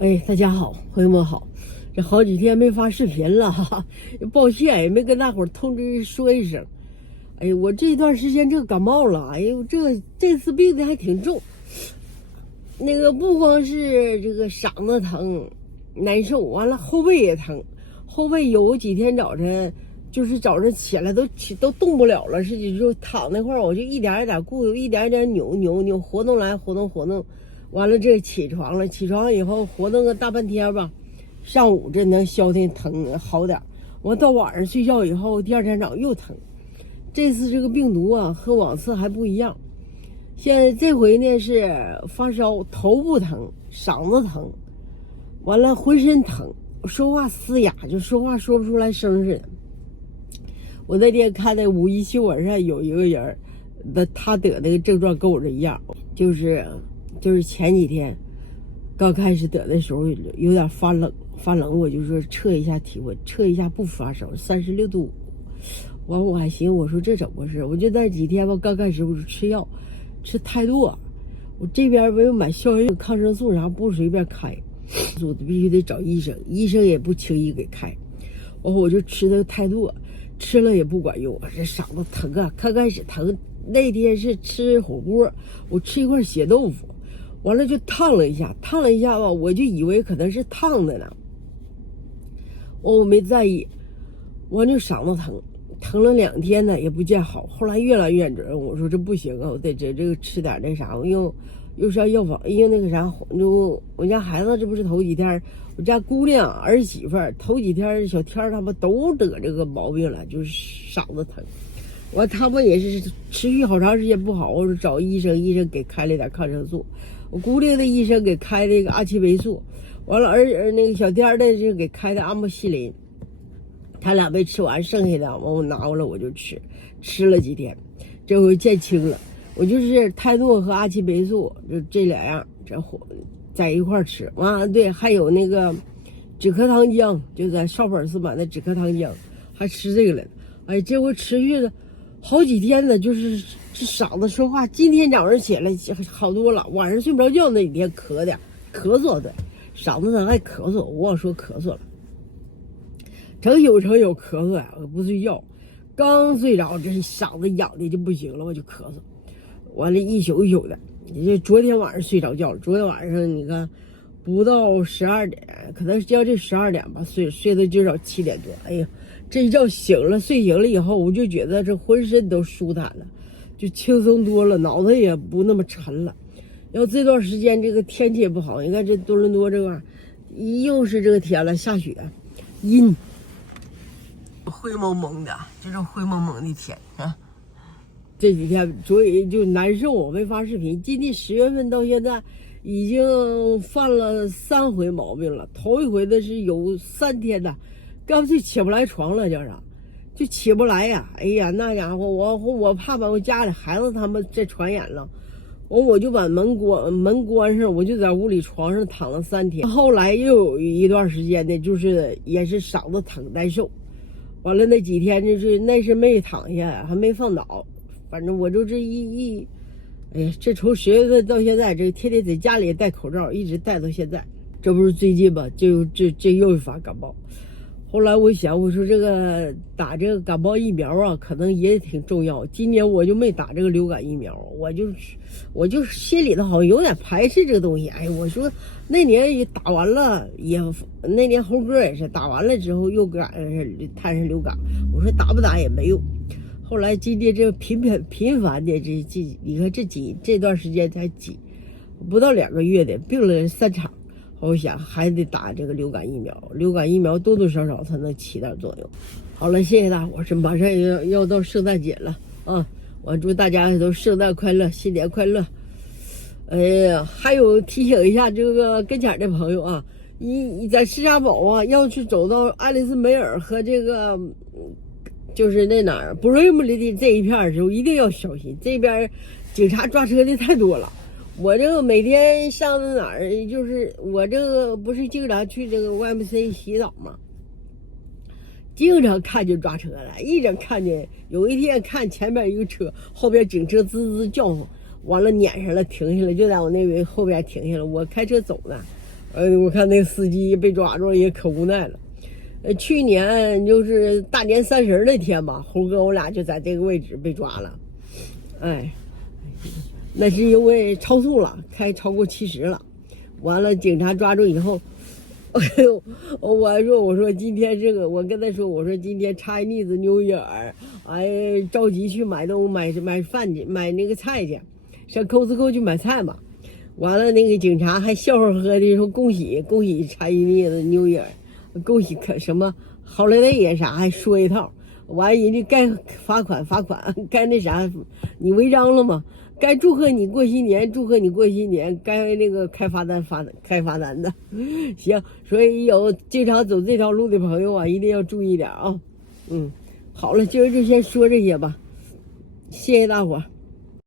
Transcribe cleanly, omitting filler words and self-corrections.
哎，大家好，朋友们好，这好几天没发视频了，哈哈，抱歉也没跟大伙儿通知说一声。哎，我这段时间这个感冒了，哎呦，这次病的还挺重。那个不光是这个嗓子疼、难受，完了后背也疼，后背有几天早晨就是早上起来都动不了了，是就躺那块儿，我就一点一点顾，一点一点扭，活动来活动。完了，这起床了，起床以后活动个大半天吧，上午这能消停疼好点，我到晚上睡觉以后，第二天早上又疼。这次这个病毒啊，和往次还不一样。现在这回呢是发烧，头部疼，嗓子疼，完了浑身疼，说话嘶哑，就说话说不出来声似的。我那天看那五一新闻上有一个人，他得那个症状跟我这一样，就是前几天刚开始得的时候有点发冷，我就说测一下体温，测一下不发烧，36度5。完我还寻思，我说这怎么回事？我就那几天吧，刚开始我就吃药，吃泰诺，我这边没有买消炎抗生素啥不随便开，我必须得找医生，医生也不轻易给开。完我就吃那个泰诺，吃了也不管用，我这嗓子疼啊，刚开始疼。那天是吃火锅，我吃一块血豆腐，完了就烫了一下吧，我就以为可能是烫的呢，我没在意，完就嗓子疼了2天呢，也不见好，后来越来越严重，我说这不行啊，我得这个吃点那啥，我又上药房，因为那个啥，就我家孩子这不是头几天，我家姑娘儿媳妇头几天小天他们都得这个毛病了，就是嗓子疼。完他们也是持续好长时间不好，我说找医生给开了点抗生素，我姑娘的医生给开那个阿奇霉素，完了那个小天的就给开的阿莫西林，他俩没吃完，剩下的完我拿过来我就吃了几天，这回见轻了。我就是泰诺和阿奇霉素就这2样，在一块吃。完了对，还有那个止咳糖浆，就在少粉寺买的止咳糖浆，还吃这个了。哎，这回持续了好几天呢，就是这嗓子说话，今天早上起来好多了，晚上睡不着觉那几天咳嗽，对，嗓子疼还咳嗽，我忘说咳嗽了，成有咳嗽呀，我不睡觉，刚睡着这嗓子痒的就不行了，我就咳嗽，完了一宿的，你就昨天晚上睡着觉了，昨天晚上你看不到12点，可能将近12点吧，睡到至少7点多，哎呀。这一觉睡醒了以后，我就觉得这浑身都舒坦了，就轻松多了，脑子也不那么沉了。然后这段时间这个天气也不好，你看这多伦多这块又是这个天了，下雪，阴，灰蒙蒙的，这种灰蒙蒙的天啊。这几天所以就难受，我没发视频。今年10月份到现在已经犯了3回毛病了，头一回的是有3天的。干脆起不来床了，叫啥？就起不来呀！哎呀，那家伙，我怕把我家里孩子他们这传染了，我就把门关上，我就在屋里床上躺了3天。后来又有一段时间呢，就是也是嗓子疼难受，完了那几天那是没躺下，还没放倒，反正我就这哎呀，这从10月份到现在，这天天在家里戴口罩，一直戴到现在。这不是最近吧？这又发感冒。后来我想，我说这个打这个感冒疫苗啊，可能也挺重要。今年我就没打这个流感疫苗，我就心里头好像有点排斥这个东西。哎，我说那年也打完了，那年猴哥也是打完了之后又摊上流感，我说打不打也没用。后来今天这频繁的你看这段时间才不到2个月的病了3场。我想还得打这个流感疫苗多多少少才能起点作用。好了，谢谢大伙，是马上要到圣诞节了啊！我祝大家都圣诞快乐，新年快乐。哎呀，还有提醒一下这个跟前的朋友啊，你在石家堡啊，要去走到爱丽丝梅尔和这个就是那哪儿布瑞姆利的这一片的时候，一定要小心，这边警察抓车的太多了。我这个每天上哪儿，就是我这个不是经常去这个 YMC 洗澡吗？经常看见抓车了，一整看见。有一天看前面一个车，后边警车滋滋叫唤，完了撵上了，停下了，就在我那边后边停下了。我开车走呢，我看那个司机被抓住也可无奈了。去年就是大年30那天吧，猴哥我俩就在这个位置被抓了。哎，那是因为超速了，开超过70了。完了，警察抓住以后，我说今天这个，我跟他说，我说今天 Chinese New Year， 哎，着急去买饭去，买那个菜去，上 Costco 去买菜嘛。完了，那个警察还笑呵呵的说恭喜 Chinese New Year， 恭喜可什么 holiday 啥，还说一套。完人家该罚款，该那啥，你违章了吗？该祝贺你过新年，该那个开罚单的。行，所以有经常走这条路的朋友啊，一定要注意点啊。好了，今儿就先说这些吧，谢谢大伙儿。